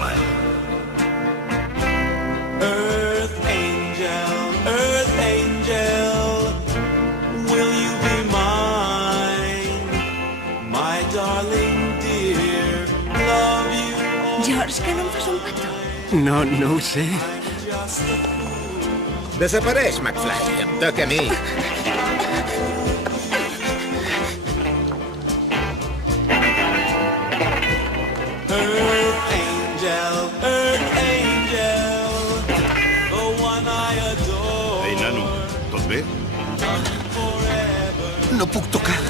home. Earth angel, will you be mine? My darling dear, love you. George, que no em fas un petó? No ho sé. Desapareix, McFly. Em toca a mi. Earth angel, the one I adore. Ei, nano, tot bé? No puc tocar.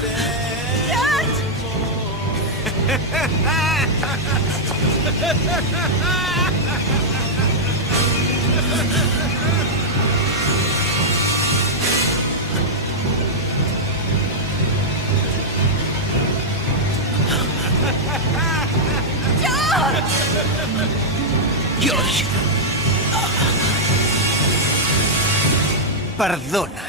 George! Perdona.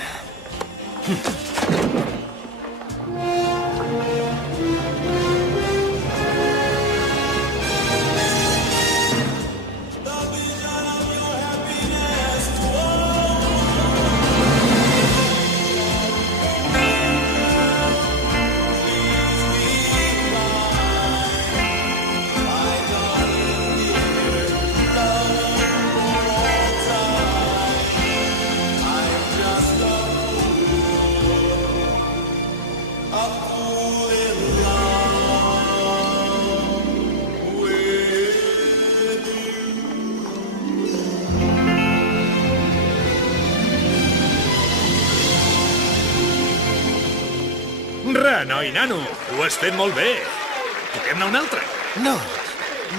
Re, noi, nano, ho has fet molt bé. Toquem-ne un altre. No,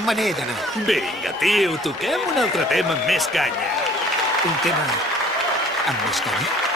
me n'he d'anar. Vinga, tio, toquem un altre tema amb més canya. Un tema amb més canya?